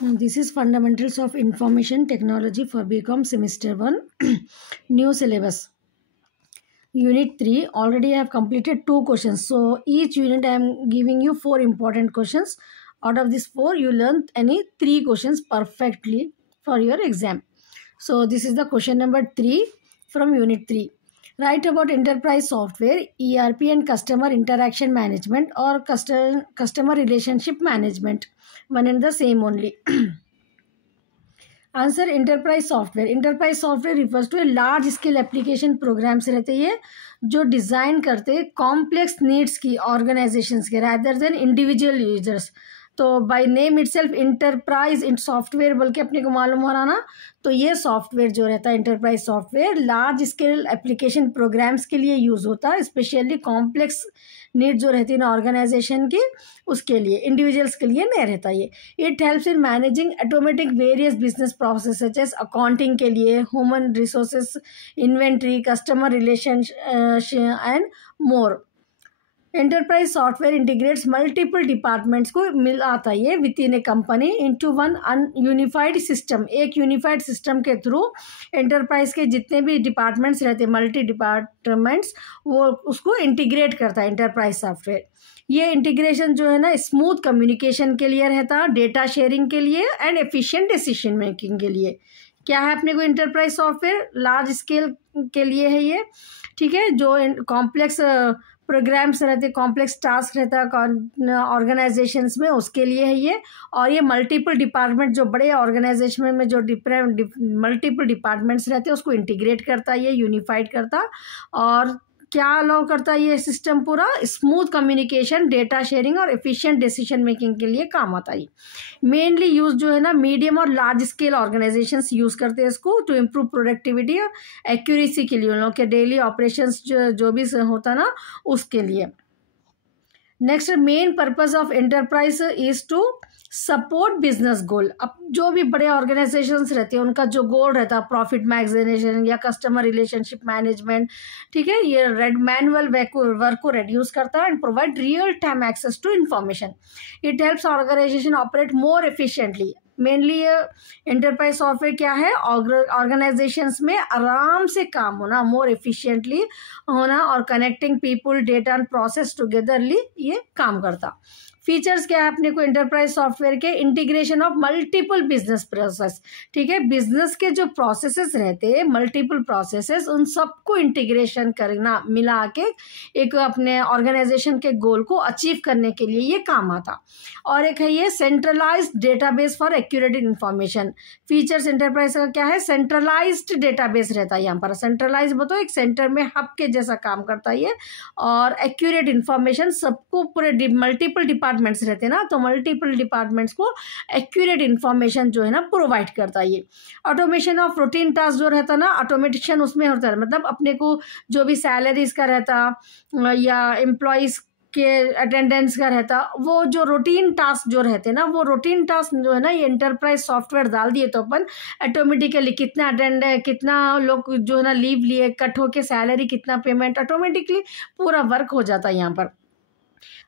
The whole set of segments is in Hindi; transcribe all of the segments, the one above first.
This is Fundamentals of Information Technology for BCom Semester 1, new syllabus. Unit 3, already I have completed 2 questions. So, each unit I am giving you 4 important questions. Out of these 4, you learn any 3 questions perfectly for your exam. So, this is the question number 3 from Unit 3. Write about enterprise software, ERP and customer interaction management or customer relationship management. One and the same only. Answer enterprise software. Enterprise software refers to a large scale application programs रहते हैं जो डिज़ाइन करते हैं कॉम्प्लेक्स नीड्स की ऑर्गेनाइजेशंस के रादर देन इंडिविजुअल यूजर्स. तो by name itself enterprise in software बोल के अपने को मालूम हो रहा ना. तो ये सॉफ्टवेयर जो रहता है enterprise software large scale application programmes के लिए यूज़ होता है, स्पेशली कॉम्प्लेक्स नीड जो रहती है ना ऑर्गेनाइजेशन की उसके लिए, इंडिविजुअल्स के लिए नहीं रहता ये. It helps in managing automatic various business process such as accounting के लिए, human resources, inventory, customer relation and more. Enterprise software integrates multiple departments को मिलाता है within a company into one unified system. एक यूनिफाइड सिस्टम के थ्रू एंटरप्राइज के जितने भी डिपार्टमेंट्स रहते हैं, मल्टी डिपार्टमेंट्स, वो उसको इंटीग्रेट करता है एंटरप्राइज सॉफ्टवेयर. ये इंटीग्रेशन जो है ना स्मूथ कम्युनिकेशन के लिए रहता, डेटा शेयरिंग के लिए एंड एफिशिएंट डिसीजन मेकिंग के लिए. क्या है अपने को इंटरप्राइज सॉफ्टवेयर? लार्ज स्केल के लिए है ये, ठीक है. जो कॉम्प्लेक्स प्रोग्राम्स रहते, कॉम्प्लेक्स टास्क रहता है ऑर्गेनाइजेशंस में, उसके लिए है ये. और ये मल्टीपल डिपार्टमेंट जो बड़े ऑर्गेनाइजेशन में जो मल्टीपल डिपार्टमेंट्स रहते हैं उसको इंटीग्रेट करता है, ये यूनिफाइड करता. और क्या अलाउ करता है ये सिस्टम? पूरा स्मूथ कम्युनिकेशन, डेटा शेयरिंग और एफिशिएंट डिसीजन मेकिंग के लिए काम आता है. मेनली यूज जो है ना मीडियम और लार्ज स्केल ऑर्गेनाइजेशंस यूज करते हैं इसको टू इम्प्रूव प्रोडक्टिविटी और एक्यूरेसी के लिए, उन लोगों के डेली ऑपरेशंस जो भी होता ना उसके लिए. Next, main purpose of enterprise is to support business goal. अब जो भी बड़े ऑर्गेनाइजेशंस रहते हैं उनका जो गोल रहता है प्रॉफिट मैक्सिमाइजेशन या कस्टमर रिलेशनशिप मैनेजमेंट, ठीक है. ये मैनुअल वर्क को रिड्यूस करता है and provide real time access to information. It helps organisation operate more efficiently. Mainly enterprise software क्या है, ऑर्गेनाइजेशंस में आराम से काम होना, मोर एफिशिएंटली होना और connecting people, data and process togetherly ये काम करता. फीचर्स क्या है अपने को इंटरप्राइज सॉफ्टवेयर के? Integration of multiple business process, ठीक है. बिजनेस के जो प्रोसेसेस रहते हैं मल्टीपल प्रोसेसेस, उन सबको इंटीग्रेशन करना, मिला के एक अपने ऑर्गेनाइजेशन के गोल को अचीव करने के लिए ये काम आता. और एक है ये centralised database for accurate information. Features enterprise का क्या है? सेंट्रलाइज्ड डेटाबेस रहता है यहाँ पर. सेंट्रलाइज बताओ एक सेंटर में हब के जैसा काम करता है ये. और एक्यूरेट इन्फॉर्मेशन, सबको पूरे मल्टीपल डिपार्टमेंट्स रहते हैं ना, तो मल्टीपल डिपार्टमेंट्स को एक्यूरेट इन्फॉर्मेशन जो है ना प्रोवाइड करता है ये. ऑटोमेशन ऑफ रूटीन टास्क जो रहता है ना, ऑटोमेटिशन उसमें होता है. मतलब अपने को जो भी सैलरीज का रहता या एम्प्लॉयज़ के अटेंडेंस का रहता, वो जो रूटीन टास्क जो रहते ना, वो रूटीन टास्क जो है ना ये एंटरप्राइज सॉफ्टवेयर डाल दिए तो अपन ऑटोमेटिकली कितना अटेंड है, कितना लोग जो है ना लीव लिए, कट होके सैलरी, कितना पेमेंट, ऑटोमेटिकली पूरा वर्क हो जाता है यहाँ पर.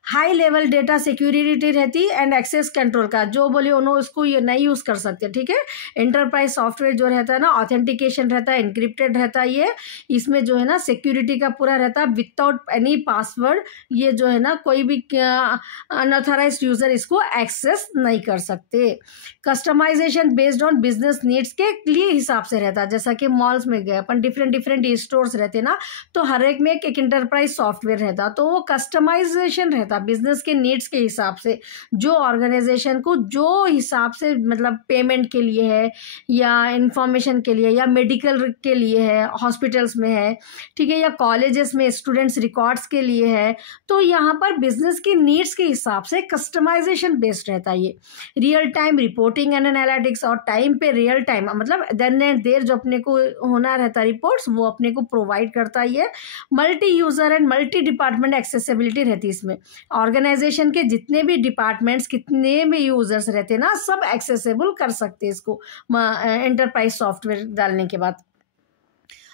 हाई लेवल डेटा सिक्योरिटी रहती एंड एक्सेस कंट्रोल का, जो बोले उन्होंने उसको ये नहीं यूज़ कर सकते, ठीक है. एंटरप्राइज सॉफ्टवेयर जो रहता है ना ऑथेंटिकेशन रहता है, इंक्रिप्टेड रहता है ये. इसमें जो है ना सिक्योरिटी का पूरा रहता है विदाउट एनी पासवर्ड. ये जो है ना कोई भी अनऑथराइज यूज़र इसको एक्सेस नहीं कर सकते. Customisation based on business needs के लिए हिसाब से रहता है. जैसा कि मॉल्स में गए अपन, डिफरेंट स्टोर्स रहते ना, तो हर एक में एक इंटरप्राइज सॉफ्टवेयर रहता, तो वो कस्टमाइजेशन रहता बिजनेस के नीड्स के हिसाब से. जो ऑर्गेनाइजेशन को जो हिसाब से, मतलब पेमेंट के लिए है या इंफॉर्मेशन के लिए या मेडिकल के लिए है, हॉस्पिटल्स में है, ठीक है, या कॉलेजेस में स्टूडेंट्स रिकॉर्ड्स के लिए है, तो यहाँ पर बिजनेस की नीड्स के हिसाब से कस्टमाइजेशन बेस्ड रहता है ये. Real time reporting and analytics, और टाइम पे रियल टाइम, मतलब देन एंड देर जो अपने को होना रहता रिपोर्ट्स, वो अपने को प्रोवाइड करता है ये. Multi user and multi department accessibility रहती है इसमें. ऑर्गेनाइजेशन के जितने भी डिपार्टमेंट्स, कितने भी यूजर्स रहते हैं ना, सब एक्सेसिबल कर सकते हैं इसको एंटरप्राइज सॉफ्टवेयर डालने के बाद.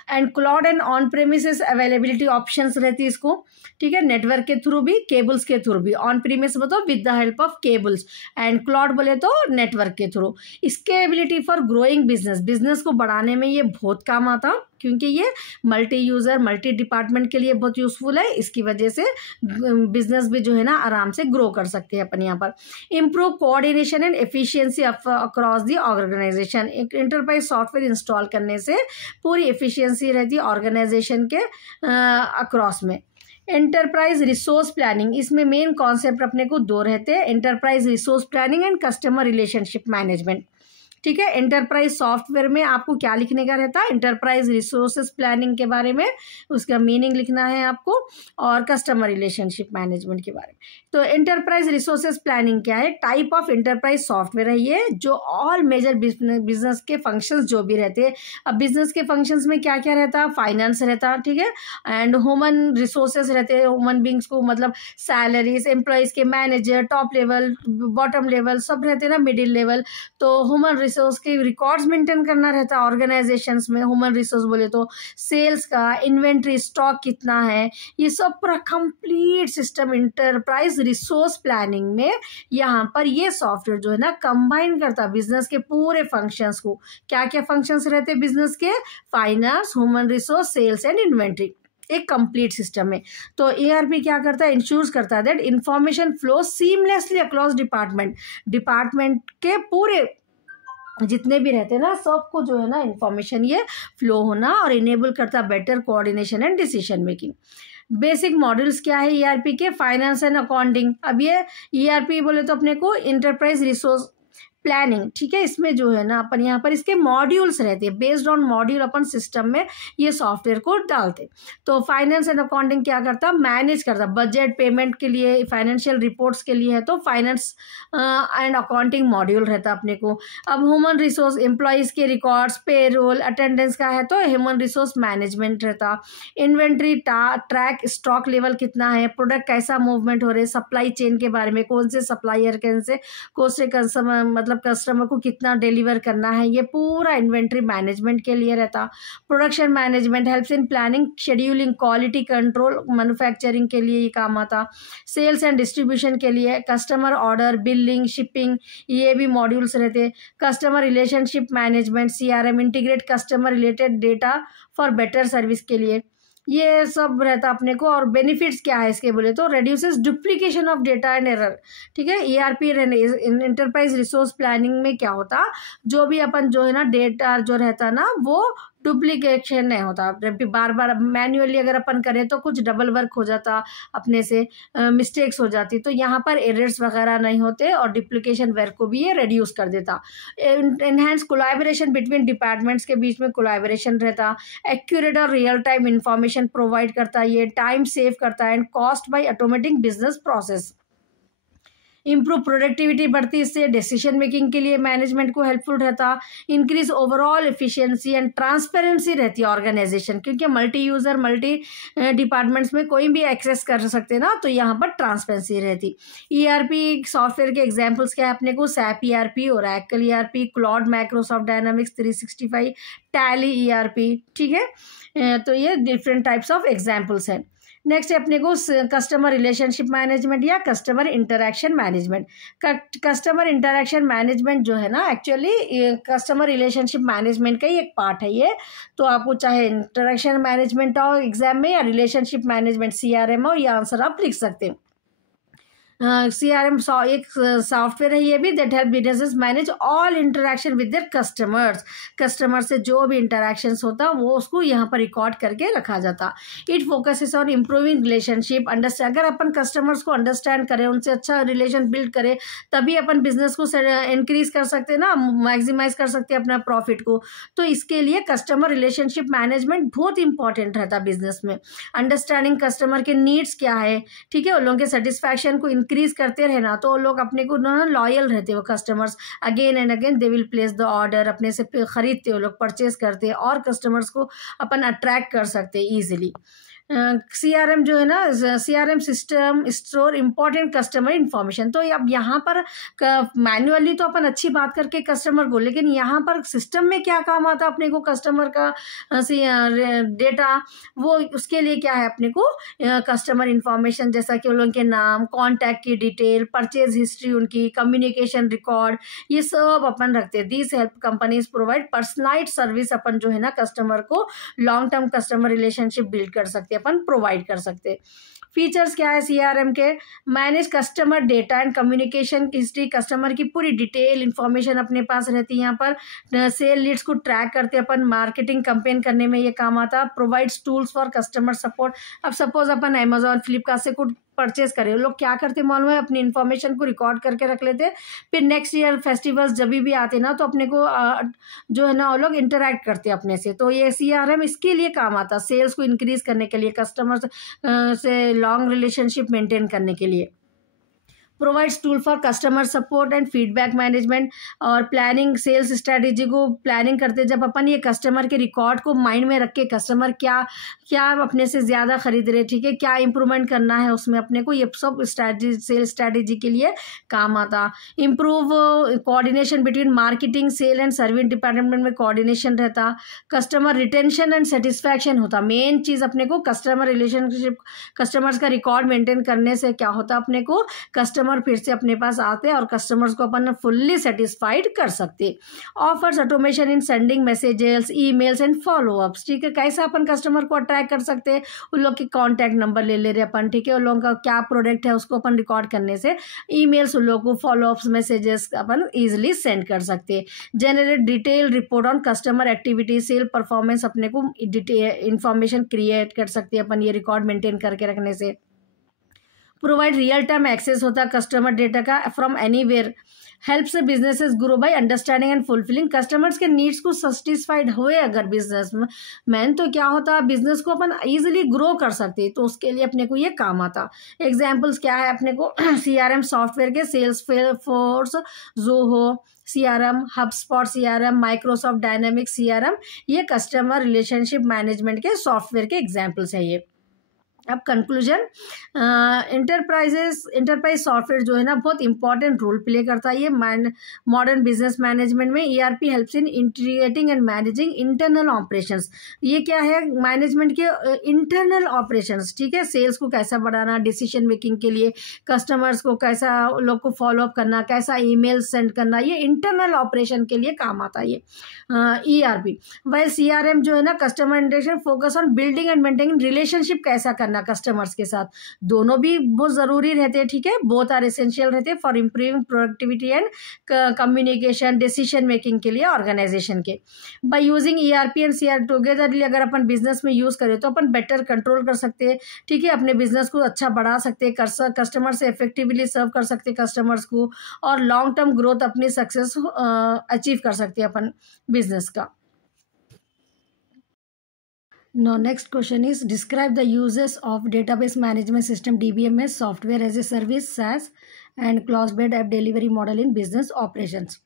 And cloud and on premises availability options रहती है इसको, ठीक है, नेटवर्क के थ्रू भी, केबल्स के थ्रू भी। ऑन प्रीमिस बताओ with the help of cables, and cloud बोले तो नेटवर्क के through. Scalability for growing business, business को बढ़ाने में ये बहुत काम आता, क्योंकि ये मल्टी यूज़र मल्टी डिपार्टमेंट के लिए बहुत यूज़फुल है। इसकी वजह से बिजनेस भी जो है ना आराम से ग्रो कर सकते हैं अपन यहाँ पर। Improve coordination and efficiency across the organisation, एक एंटरप्राइज सॉफ्टवेयर इंस्टॉल करने से पूरी एफिशिएंसी रहती है ऑर्गेनाइजेशन के अक्रॉस में। एंटरप्राइज रिसोर्स प्लानिंग, इसमें मेन कॉन्सेप्ट अपने को दो रहते हैं, enterprise resource planning and customer relationship management, ठीक है। एंटरप्राइज सॉफ्टवेयर में आपको क्या लिखने का रहता है, एंटरप्राइज रिसोर्सेज प्लानिंग के बारे में उसका मीनिंग लिखना है आपको, और कस्टमर रिलेशनशिप मैनेजमेंट के बारे में। तो एंटरप्राइज रिसोर्सेज प्लानिंग क्या है, टाइप ऑफ एंटरप्राइज सॉफ्टवेयर है ये, जो ऑल मेजर बिजनेस के फंक्शंस जो भी रहते हैं। अब बिजनेस के फंक्शंस में क्या क्या रहता है, फाइनेंस रहता, ठीक है, एंड ह्यूमन रिसोर्सेज रहते हैं, ह्यूमन बींग्स को मतलब सैलरीज, एम्प्लॉयज़ के, manager, top level, bottom level सब रहते हैं ना, मिडिल लेवल। तो ह्यूमन रिसोर्स के रिकॉर्ड्स मेंटेन करना रहता है ऑर्गेनाइजेशंस में। ह्यूमन रिसोर्स बोले तो सेल्स का, इन्वेंट्री, स्टॉक कितना है, ये सब पूरा complete system enterprise resource planning में यहाँ पर ये सॉफ्टवेयर जो है ना कंबाइन करता है बिजनेस के पूरे फंक्शंस को। क्या क्या फंक्शंस रहते हैं बिजनेस के, finance, human resource, sales and inventory, एक कंप्लीट सिस्टम में। तो ERP क्या करता है, इंश्योर्स करता है that information flow seamlessly across department के पूरे जितने भी रहते हैं ना सबको जो है ना इंफॉर्मेशन ये फ्लो होना, और इनेबल करता है better coordination and decision making. Basic modules क्या है ERP के, फाइनेंस एंड अकाउंटिंग। अब ये ERP बोले तो अपने को एंटरप्राइज रिसोर्स प्लानिंग, ठीक है, इसमें जो है ना अपन यहाँ पर इसके मॉड्यूल्स रहते हैं, based on module upon system में ये सॉफ्टवेयर को डालते। तो फाइनेंस एंड अकाउंटिंग क्या करता, मैनेज करता, बजट, पेमेंट के लिए, फाइनेंशियल रिपोर्ट्स के लिए है तो फाइनेंस एंड अकाउंटिंग मॉड्यूल रहता अपने को। अब ह्यूमन रिसोर्स, एम्प्लॉयज़ के रिकॉर्ड्स, पेरोल, अटेंडेंस का है तो ह्यूमन रिसोर्स मैनेजमेंट रहता। इन्वेंट्री ट्रैक, स्टॉक लेवल कितना है, प्रोडक्ट कैसा मूवमेंट हो रहे, सप्लाई चेन के बारे में, कौन से सप्लायर कौन से कस्टमर मतलब कस्टमर को कितना डिलीवर करना है, ये पूरा इन्वेंट्री मैनेजमेंट के लिए रहता। Production management helps in planning, scheduling, quality control, manufacturing के लिए ये काम आता। सेल्स एंड डिस्ट्रीब्यूशन के लिए कस्टमर ऑर्डर, बिलिंग, शिपिंग, ये भी मॉड्यूल्स रहते। Customer relationship management, CRM, integrate customer related data for better service के लिए ये सब रहता अपने को। और बेनिफिट्स क्या है इसके बोले तो, reduces duplication of data and error, ठीक है। ERP एंटरप्राइज रिसोर्स प्लानिंग में क्या होता, जो भी अपन जो है ना डेटा जो रहता ना वो डुप्लीकेशन नहीं होता, जब भी बार बार मैन्युअली अगर अपन करें तो कुछ डबल वर्क हो जाता, अपने से मिस्टेक्स हो जाती। तो यहाँ पर एरर्स वगैरह नहीं होते और डुप्लीकेशन वर्क को भी ये रिड्यूस कर देता। एनहांस कोलैबोरेशन बिटवीन डिपार्टमेंट्स के बीच में कोलैबोरेशन रहता। एक्यूरेट और रियल टाइम इंफॉर्मेशन प्रोवाइड करता, ये टाइम सेव करता है। And cost by automating business process, improve productivity बढ़ती, इससे डिसीजन मेकिंग के लिए मैनेजमेंट को हेल्पफुल रहता। Increase overall efficiency and transparency रहती है ऑर्गेनाइजेशन, क्योंकि मल्टी यूज़र मल्टी डिपार्टमेंट्स में कोई भी एक्सेस कर सकते ना, तो यहाँ पर ट्रांसपेरेंसी रहती। ERP सॉफ्टवेयर के एग्जांपल्स क्या है अपने को, SAP ERP, Oracle ERP, cloud, Microsoft dynamics 365, tally ERP, ठीक है। तो ये डिफरेंट टाइप्स ऑफ एग्जाम्पल्स हैं। नेक्स्ट है अपने को कस्टमर रिलेशनशिप मैनेजमेंट या customer interaction management. Customer interaction management जो है ना एक्चुअली कस्टमर रिलेशनशिप मैनेजमेंट का ही एक पार्ट है ये। तो आपको चाहे इंटरैक्शन मैनेजमेंट हो एग्जाम में या रिलेशनशिप मैनेजमेंट CRM हो, ये आंसर आप लिख सकते हैं। CRM एक सॉफ्टवेयर है ये भी, that help businesses manage all interaction with their customers. Customer से जो भी इंटरेक्शंस होता वो उसको यहाँ पर रिकॉर्ड करके रखा जाता। It focuses on improving relationship, understand, अगर अपन कस्टमर्स को अंडरस्टैंड करें, उनसे अच्छा रिलेशन बिल्ड करें, तभी अपन बिजनेस को इंक्रीज कर सकते हैं ना, मैक्सिमाइज कर सकते हैं अपना प्रॉफिट को। तो इसके लिए कस्टमर रिलेशनशिप मैनेजमेंट बहुत इंपॉर्टेंट रहता बिजनेस में। अंडरस्टैंडिंग कस्टमर के नीड्स क्या है, ठीक है, उन लोगों के सेटिस्फैक्शन को इंक्रीज करते रहे ना तो लोग अपने को ना लॉयल रहते वो customers, again and again they will place the order, अपने से खरीदते वो लोग, परचेज करते और कस्टमर्स को अपन अट्रैक्ट कर सकते ईजिली। CRM जो है ना, CRM system store important customer information. तो अब यहाँ पर मैन्युअली तो अपन अच्छी बात करके कस्टमर को, लेकिन यहाँ पर सिस्टम में क्या काम आता है अपने को कस्टमर का डेटा, वो उसके लिए क्या है अपने को कस्टमर इंफॉर्मेशन, जैसा कि उन लोगों के नाम, कॉन्टैक्ट की डिटेल, परचेज हिस्ट्री, उनकी कम्युनिकेशन रिकॉर्ड, ये सब अपन रखते हैं। This help companies provide personalized service, अपन जो है ना कस्टमर को long term customer relationship build कर सकते हैं, अपन प्रोवाइड कर सकते हैं। फीचर्स क्या है CRM के? Manage customer data and communication history, customer की पूरी डिटेल इंफॉर्मेशन अपने पास रहती है। यहाँ पर सेल लीड्स को ट्रैक करते अपन, मार्केटिंग कैंपेन करने में ये काम आता। Provides tools for customer support. अब सपोज अपन अमेजॉन फ्लिपकार्ट से कुछ परचेज करें, लोग क्या करते मालूम है, अपनी इन्फॉर्मेशन को रिकॉर्ड करके रख लेते, फिर नेक्स्ट ईयर फेस्टिवल्स जब भी आते ना तो अपने को जो है ना वो लोग इंटरैक्ट करते हैं अपने से। तो ये CRM इसके लिए काम आता, सेल्स को इंक्रीज करने के लिए, कस्टमर से लॉन्ग रिलेशनशिप मेंटेन करने के लिए। Provides tool for customer support and feedback management और प्लानिंग, सेल्स स्ट्रैटेजी को प्लानिंग करते जब अपन ये कस्टमर के रिकॉर्ड को माइंड में रख के, कस्टमर क्या क्या अपने से ज़्यादा खरीद रहे, ठीक है, क्या इंप्रूवमेंट करना है उसमें अपने को, ये सब स्ट्रैटेजी, सेल्स स्ट्रैटेजी के लिए काम आता। Improve coordination between marketing, sale and service department में कोऑर्डिनेशन रहता। कस्टमर रिटेंशन एंड सेटिस्फैक्शन होता, मेन चीज़ अपने को कस्टमर रिलेशनशिप, कस्टमर्स का रिकॉर्ड मेंटेन करने से क्या होता अपने को कस्टमर फिर से अपने पास आते हैं और कस्टमर्स को अपन फुल्ली सेटिस्फाइड कर सकते। Offers automation in sending messages, emails and follow-ups, ठीक है, कैसे अपन कस्टमर को अट्रैक्ट कर सकते हैं, उन लोग के कॉन्टैक्ट नंबर ले रहे अपन, ठीक है, उन लोगों का क्या प्रोडक्ट है उसको अपन रिकॉर्ड करने से ईमेल्स उन लोगों को फॉलोअप्स मैसेजेस अपन ईजिली सेंड कर सकते। Generate detail report on customer activity, sale performance, अपने को इंफॉर्मेशन क्रिएट कर सकते हैं अपन ये रिकॉर्ड मेंटेन करके रखने से। प्रोवाइड रियल टाइम एक्सेस होता है कस्टमर डेटा का from anywhere, helps businesses grow by understanding and fulfilling, customers के नीड्स को सेटिस्फाइड हुए अगर बिजनेस मैन तो क्या होता है बिजनेस को अपन इजीली ग्रो कर सकते, तो उसके लिए अपने को ये काम आता। एग्जाम्पल्स क्या है अपने को CRM सॉफ्टवेयर के, Salesforce, Zoho CRM, HubSpot CRM, Microsoft Dynamics CRM, ये कस्टमर रिलेशनशिप मैनेजमेंट के सॉफ्टवेयर के एग्जाम्पल्स है ये। अब कंक्लूजन, एंटरप्राइज सॉफ्टवेयर जो है ना बहुत इंपॉर्टेंट रोल प्ले करता है ये मॉडर्न बिजनेस मैनेजमेंट में। ERP helps in integrating and managing internal operations, ये क्या है मैनेजमेंट के इंटरनल ऑपरेशंस, ठीक है, सेल्स को कैसा बढ़ाना, डिसीजन मेकिंग के लिए कस्टमर्स को कैसा लोग को फॉलोअप करना, कैसा ईमेल सेंड करना, ये इंटरनल ऑपरेशन के लिए काम आता है ये ERP। वाइल CRM जो है ना customer interaction focus on building and maintaining relationship, कैसा करना कस्टमर्स के साथ, दोनों भी बहुत जरूरी रहते हैं, ठीक है, बोथ आर एसेंशियल रहते हैं for improving productivity and communication, decision making के लिए ऑर्गेनाइजेशन के। By using ERP and CRM togetherly अगर अपन बिजनेस में यूज करें तो अपन बेटर कंट्रोल कर सकते हैं, ठीक है, अपने बिजनेस को अच्छा बढ़ा सकते हैं, कस्टमर से इफेक्टिवली सर्व कर सकते हैं कस्टमर्स को, और लॉन्ग टर्म ग्रोथ अपनी सक्सेस अचीव कर सकते हैं अपन बिजनेस का। Now next question is describe the uses of database management system DBMS software as a service SaaS and cloud-based app delivery model in business operations.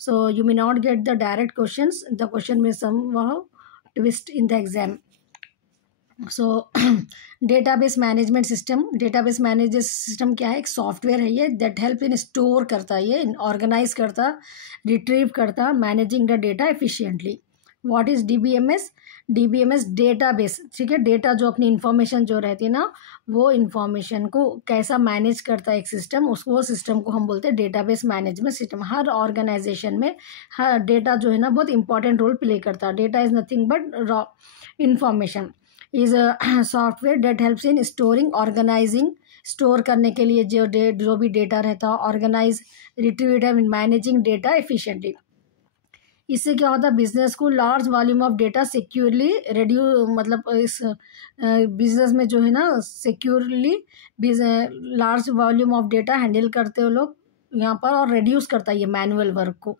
So you may not get the direct questions, the question may somehow twist in the exam. So database management system, database management system क्या है, एक सॉफ्टवेयर है ये that help in store करता है, ये organize करता, retrieve करता, managing the data efficiently. What is DBMS? DBMS database, ठीक है, डेटा जो अपनी इंफॉर्मेशन जो रहती है ना वो इंफॉर्मेशन को कैसा मैनेज करता है एक सिस्टम, उसको वो सिस्टम को हम बोलते हैं डेटाबेस मैनेजमेंट सिस्टम। हर ऑर्गेनाइजेशन में हर डेटा जो है ना बहुत इंपॉर्टेंट रोल प्ले करता है। Data is nothing but raw information, is a software that helps in storing, organizing, store करने के लिए जो भी डेटा रहता है, organize, retrieve and managing data efficiently. इससे क्या होता है बिजनेस को large volume of data securely मतलब इस बिजनेस में जो है ना securely large volume of data handle करते हो लोग यहाँ पर, और रिड्यूस करता है ये मैनुअल वर्क को।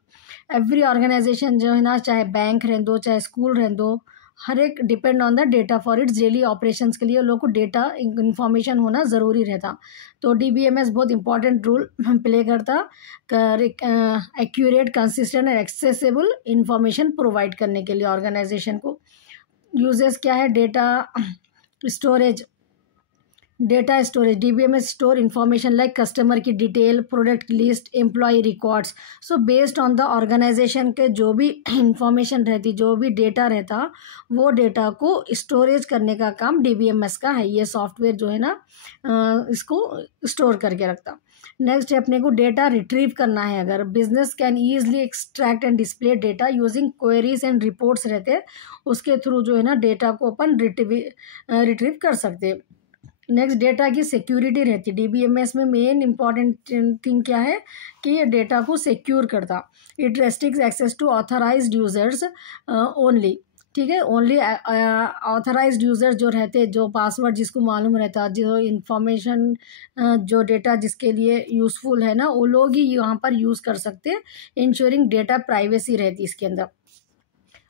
एवरी ऑर्गेनाइजेशन जो है ना, चाहे बैंक रहने दो, चाहे स्कूल रहने दो, हर एक depend on the data for its daily operations के लिए लोगों को डेटा इंफॉर्मेशन होना ज़रूरी रहता। तो डीबीएमएस बहुत इंपॉर्टेंट रोल प्ले करता एक्यूरेट, कंसिस्टेंट और एक्सेसिबल इंफॉर्मेशन प्रोवाइड करने के लिए ऑर्गेनाइजेशन को। यूजेस क्या है? Storage data storage, DBMS store information like customer की detail, product list, employ records. So based on the organization के जो भी इंफॉर्मेशन रहती, जो भी डेटा रहता, वो डेटा को स्टोरेज करने का काम डीबीएमएस का है। ये सॉफ्टवेयर जो है ना इसको स्टोर करके रखता। नेक्स्ट है अपने को डेटा रिट्रीव करना है। अगर business can easily extract and display data using queries and reports रहते, उसके थ्रू जो है ना डेटा को अपन रिट्रीव कर सकते। नेक्स्ट डेटा की सिक्योरिटी रहती है। डीबीएमएस में मेन इंपॉर्टेंट थिंग क्या है कि ये डेटा को सिक्योर करता। It restricts access to authorized users only, ठीक है। ओनली ऑथराइज्ड यूजर्स जो रहते, जो पासवर्ड जिसको मालूम रहता, जो इंफॉर्मेशन जो डेटा जिसके लिए यूज़फुल है ना, वो लोग ही यहाँ पर यूज़ कर सकते हैं। इंश्योरिंग डेटा प्राइवेसी रहती इसके अंदर।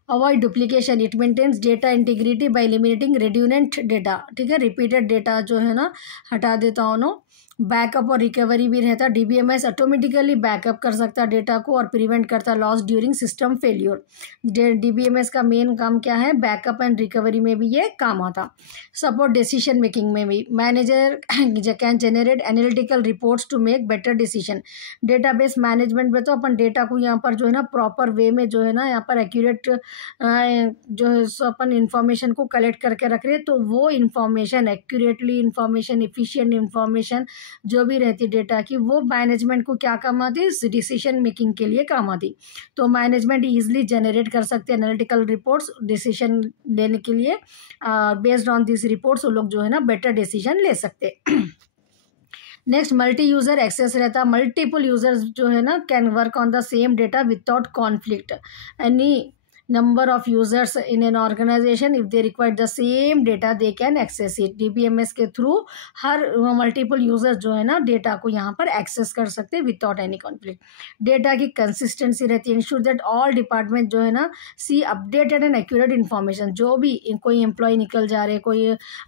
Avoid duplication, it maintains data integrity by eliminating redundant data, ठीक है। रिपीटेड डेटा जो है ना हटा देता उन्होंने। बैकअप और रिकवरी भी रहता। डीबीएमएस ऑटोमेटिकली बैकअप कर सकता डेटा को और प्रिवेंट करता loss during system failure. DBMS का मेन काम क्या है? बैकअप एंड रिकवरी में भी ये काम आता। सपोर्ट डिसीजन मेकिंग में भी। Manager can generate analytical reports to make better decision. Database management में तो अपन डेटा को यहाँ पर जो है ना प्रॉपर वे में जो है ना यहाँ पर एक्यूरेट जो है सो अपन इंफॉर्मेशन को कलेक्ट करके रख रहे हैं, तो वो information accurately information, efficient information जो भी रहती डेटा की, वो मैनेजमेंट को क्या काम आती है? डिसीजन मेकिंग के लिए काम आती। तो मैनेजमेंट इजीली जनरेट कर सकते हैं एनालिटिकल रिपोर्ट्स डिसीजन लेने के लिए। बेस्ड ऑन दिस रिपोर्ट्स वो लोग जो है ना बेटर डिसीजन ले सकते। नेक्स्ट मल्टी यूजर एक्सेस रहता। मल्टीपल यूजर्स जो है ना can work on the same data without conflict. Any number of users in an organization, if they require the same data they can access it। DBMS के थ्रू हर मल्टीपल यूजर जो है ना डेटा को यहाँ पर एक्सेस कर सकते हैं विदाउट एनी कॉन्फ्लिक्ट। डेटा की कंसिस्टेंसी रहती है। इंश्योर दैट ऑल डिपार्टमेंट जो है ना सी अपडेटेड एंड एक्यूरेट इन्फॉर्मेशन। जो भी कोई एम्प्लॉय निकल जा रहे, कोई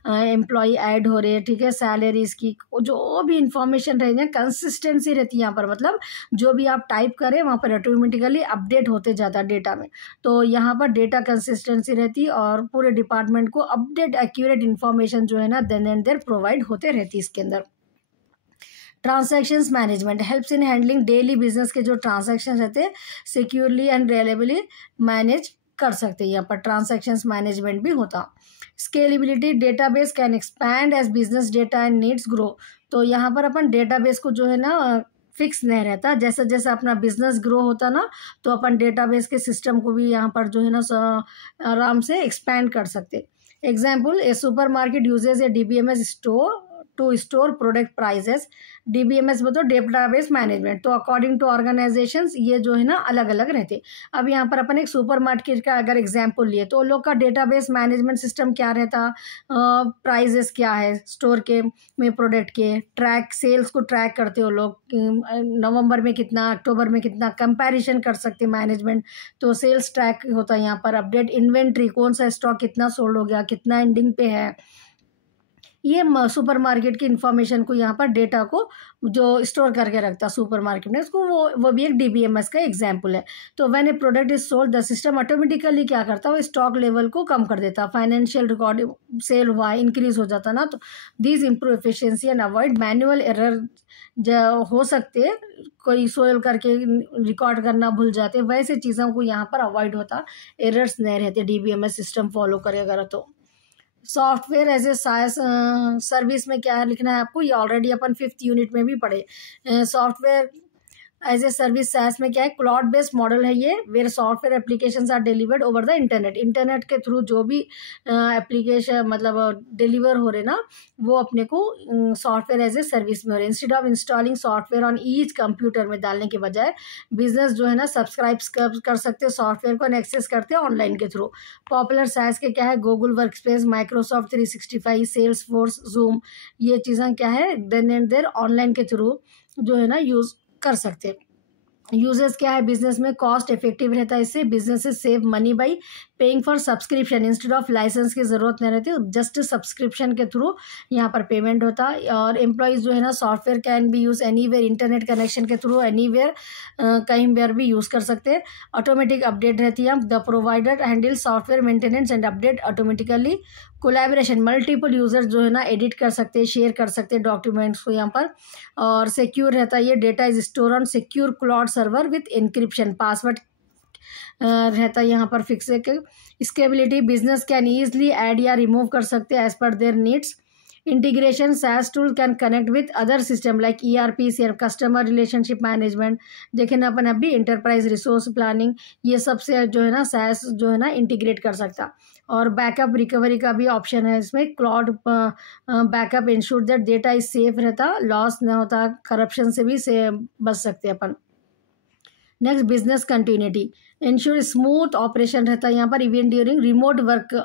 एम्प्लॉय ऐड हो रहे, ठीक है, सैलरीज की जो भी इंफॉर्मेशन रहती है, कंसिस्टेंसी रहती है यहाँ पर। मतलब जो भी आप टाइप करें वहाँ पर ऑटोमेटिकली अपडेट होते जाता है डेटा में। तो यहाँ पर डेटा कंसिस्टेंसी रहती और पूरे डिपार्टमेंट को अपडेट एक्यूरेट इन्फॉर्मेशन जो है ना देन एंड देयर प्रोवाइड होते रहती इसके अंदर। Transactions management helps in handling daily business के जो ट्रांसैक्शन रहते हैं सिक्योरली एंड रिलायबली मैनेज कर सकते हैं। यहाँ पर ट्रांसैक्शंस मैनेजमेंट भी होता। Scalability, database can expand as business data and needs grow. तो यहाँ पर अपन डेटाबेस को जो है ना फिक्स नहीं रहता। जैसा जैसा अपना बिजनेस ग्रो होता ना, तो अपन डेटाबेस के सिस्टम को भी यहाँ पर जो है ना आराम से एक्सपैंड कर सकते। Example, a supermarket uses a DBMS store to store product prices. DBMS में तो डेटाबेस मैनेजमेंट, तो अकॉर्डिंग टू ऑर्गेनाइजेशंस ये जो है ना अलग अलग रहते। अब यहाँ पर अपन एक सुपर मार्केट का अगर एग्जाम्पल लिए तो लोग का डेटाबेस मैनेजमेंट सिस्टम क्या रहता? प्राइजेस क्या है स्टोर के में प्रोडक्ट के, ट्रैक सेल्स को ट्रैक करते हो लोग, नवंबर में कितना, अक्टूबर में कितना, कंपैरिजन कर सकते मैनेजमेंट। तो सेल्स ट्रैक होता है यहाँ पर। अपडेट इन्वेंट्री, कौन सा स्टॉक कितना सोल्ड हो गया, कितना एंडिंग पे है, ये सुपर मार्केट की इंफॉर्मेशन को यहाँ पर डेटा को जो स्टोर करके रखता सुपर मार्केट में, उसको वो भी एक डीबीएमएस का एग्जाम्पल है। तो when A product is sold the system automatically क्या करता है? वो स्टॉक लेवल को कम कर देता। फाइनेंशियल रिकॉर्ड सेल हुआ इंक्रीज हो जाता ना, तो this improve efficiency and avoid manual error. जो हो सकते कोई सोल करके रिकॉर्ड करना भूल जाते, वैसे चीज़ों को यहाँ पर अवॉइड होता, एरर्स नहीं रहते डीबीएमएस सिस्टम फॉलो करेगा तो। सॉफ्टवेयर एज ए सर्विस में क्या लिखना है आपको? ये ऑलरेडी अपन 5th यूनिट में भी पढ़े। Software as a service SaaS में क्या है? क्लाउड बेस्ड मॉडल है ये, where software applications are delivered over the internet. Internet के थ्रू जो भी एप्लीकेशन मतलब डिलीवर हो रहे ना, वो अपने को सॉफ्टवेयर एज ए सर्विस में हो रहे। Instead of installing software on each computer में डालने के बजाय बिजनेस जो है ना सब्सक्राइब कर सकते सॉफ्टवेयर को, एक्सेस करते हैं ऑनलाइन के थ्रू। पॉपुलर SaaS के क्या है? Google Workspace, Microsoft 365, Salesforce, Zoom, ये चीज़ें क्या है देन एंड देयर ऑनलाइन के थ्रू जो है ना यूज़ कर सकते। यूजेस क्या है बिजनेस में, कॉस्ट इफेक्टिव रहता है, इससे businesses save money by paying for subscription instead of license की ज़रूरत नहीं रहती, जस्ट सब्सक्रिप्शन के थ्रू यहाँ पर पेमेंट होता है। और एम्प्लॉयज़ जो है ना software can be use anywhere, internet connection के थ्रू एनीवेयर कहीं वेयर भी यूज़ कर सकते हैं। ऑटोमेटिक अपडेट रहती है, the provider handle software maintenance and update automatically. Collaboration, multiple user जो है ना एडिट कर सकते हैं, शेयर कर सकते हैं डॉक्यूमेंट्स को यहाँ पर। और सिक्योर रहता है ये, data is store on secure cloud server with encryption, password रहता है यहाँ पर fix. Scalability, business can easily add या रिमूव कर सकते हैं as per their needs. Integration, SaaS tool can connect with other system like ERP, customer relationship management, देखें ना अपन अभी इंटरप्राइज रिसोर्स प्लानिंग, ये सबसे जो है ना SaaS जो है ना इंटीग्रेट कर सकता। और बैकअप रिकवरी का भी ऑप्शन है इसमें, cloud backup ensure that data is safe रहता, लॉस ना होता, करप्शन से भी बच सकते हैं अपन। Next, business continuity, ensure smooth operation रहता है यहाँ पर इवन ड्यूरिंग रिमोट वर्क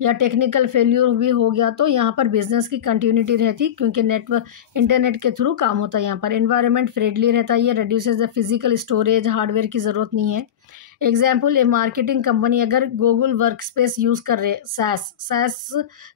या टेक्निकल फेल्यूर भी हो गया तो यहाँ पर बिजनेस की कंटिन्यूटी रहती, क्योंकि नेटवर्क इंटरनेट के थ्रू काम होता है यहाँ पर। एनवायरनमेंट फ्रेंडली रहता है, ये reduces the physical storage, hardware की ज़रूरत नहीं है। एग्जाम्पल, ए मार्केटिंग कंपनी अगर गूगल वर्क स्पेस यूज़ कर रहे, सैस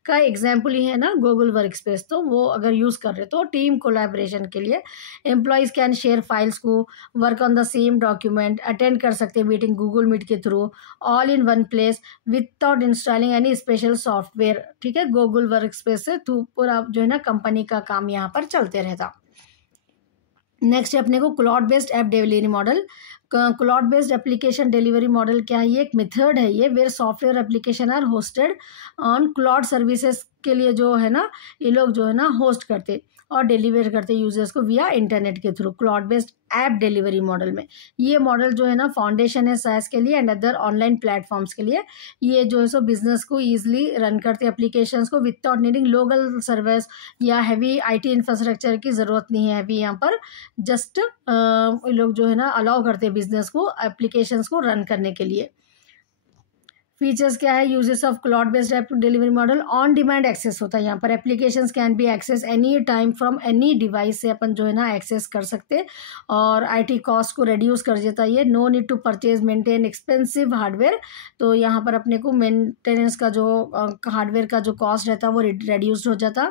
का एग्जाम्पल ही है ना गूगल वर्क स्पेस, तो वो अगर यूज़ कर रहे तो टीम कोलैबोरेशन के लिए एम्प्लॉयज़ कैन शेयर फाइल्स को, work on the same document, attend कर सकते हैं मीटिंग गूगल मीट के through, all in one place without installing any special software. ठीक है, गूगल वर्क स्पेस से पूरा जो है ना कंपनी का काम यहाँ पर चलते रहता। नेक्स्ट है अपने को cloud based app delivery model. Cloud based application delivery model क्या है, ये एक मेथड है ये, where software application are hosted on cloud services के लिए जो है ना ये लोग जो है ना होस्ट करते और डिलीवर करते यूजर्स को विया इंटरनेट के through, cloud based app delivery model में। ये मॉडल जो है ना फाउंडेशन है SaaS के लिए एंड अदर ऑनलाइन प्लेटफॉर्म्स के लिए। ये जो है सो बिजनेस को ईजिली रन करते एप्लीकेशंस को विदाउट नीडिंग लोकल सर्विस या हैवी IT इंफ्रास्ट्रक्चर की ज़रूरत नहीं है हैवी, यहाँ पर जस्ट लोग जो है ना अलाउ करते हैं बिजनेस को एप्लीकेशंस को रन करने के लिए। फीचर्स क्या है, uses of cloud based app delivery model, on demand access होता है यहाँ पर, applications can be access any time from any device से अपन जो है ना एक्सेस कर सकते, और IT कॉस्ट को रिड्यूस कर देता है ये। No need to purchase maintain expensive hardware, तो यहाँ पर अपने को मेंटेनेंस का जो हार्डवेयर का जो कॉस्ट रहता है वो रिड्यूस्ड हो जाता।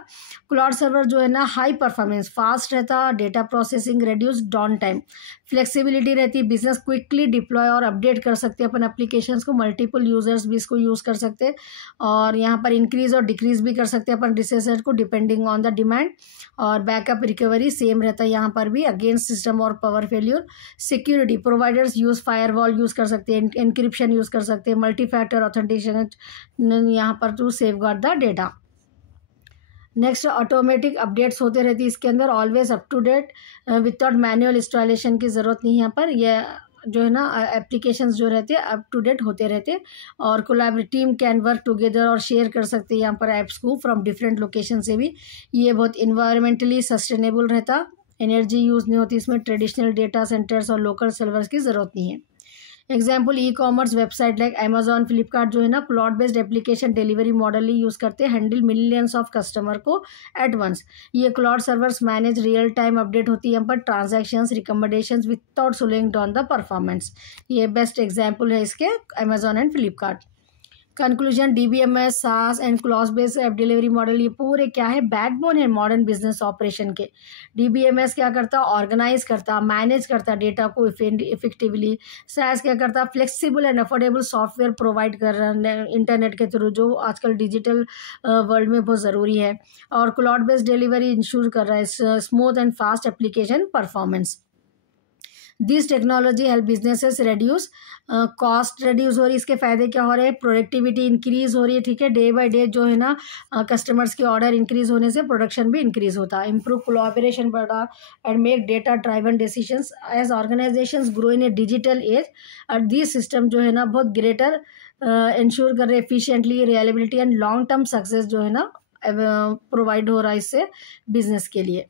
क्लाउड सर्वर जो है ना हाई परफॉर्मेंस, फास्ट रहता, data processing reduce, down time, flexibility रहती है, बिजनेस क्विकली डिप्लॉय और अपडेट कर सकते हैं अपन एप्लीकेशंस को, मल्टीपल यूजर्स भी इसको यूज़ कर सकते हैं। और यहाँ पर इंक्रीज और डिक्रीज भी कर सकते हैं अपन रिसोर्सेज को डिपेंडिंग ऑन द डिमांड। और बैकअप रिकवरी सेम रहता है यहाँ पर भी, अगेंस्ट सिस्टम और power failure. Security, providers use firewall use कर सकते हैं, एनक्रिप्शन यूज़ कर सकते हैं, मल्टी फैक्टर ऑथेंटिकेशन यहाँ पर to safeguard the data. Next, automatic updates होते रहती है इसके अंदर, always up to date without manual installation की ज़रूरत नहीं है यहाँ पर। यह जो है ना एप्लीकेशंस जो रहते हैं अप टू डेट होते रहते हैं। और collaborative team can work together और शेयर कर सकते हैं यहाँ पर ऐप्स को फ्रॉम डिफरेंट लोकेशन से भी। ये बहुत इन्वायरमेंटली सस्टेनेबल रहता, एनर्जी यूज़ नहीं होती इसमें, ट्रेडिशनल डेटा सेंटर्स और लोकल सर्वर्स की ज़रूरत नहीं है। Example, e-commerce website like Amazon, Flipkart जो है ना cloud based application delivery model ही यूज़ करते हैं, हैंडल मिलियंस ऑफ कस्टमर को एट वंस। ये cloud servers manage real time update होती है यहाँ पर, transactions, recommendations without slowing down the performance. ये बेस्ट एग्जाम्पल है इसके, Amazon and Flipkart. Conclusion, DBMS, SaaS and cloud based app delivery model ये पूरे क्या है, बैकबोन है मॉडर्न बिजनेस ऑपरेशन के। DBMS क्या करता, ऑर्गेनाइज करता, मैनेज करता डेटा को इफेक्टिवली। SaaS क्या करता, flexible and affordable software provide कर रहा है इंटरनेट के थ्रू, जो आजकल डिजिटल वर्ल्ड में बहुत ज़रूरी है। और क्लाउड बेस्ड डिलीवरी इंश्योर कर रहा है smooth and fast application performance. This technology help businesses reduce cost, reduce हो रही है, इसके फ़ायदे क्या हो रहे हैं, प्रोडक्टिविटी इंक्रीज हो रही है। ठीक है, डे बाय डे जो है ना कस्टमर्स की ऑर्डर इंक्रीज होने से प्रोडक्शन भी इंक्रीज होता है। इम्प्रूव कोलैबोरेशन बढ़ा and make data driven decisions as organizations grow in a digital age. और दिस सिस्टम जो है ना बहुत ग्रेटर इंश्योर कर रहे efficiently, reliability and long term success जो है ना प्रोवाइड हो रहा है इससे बिजनेस के लिए।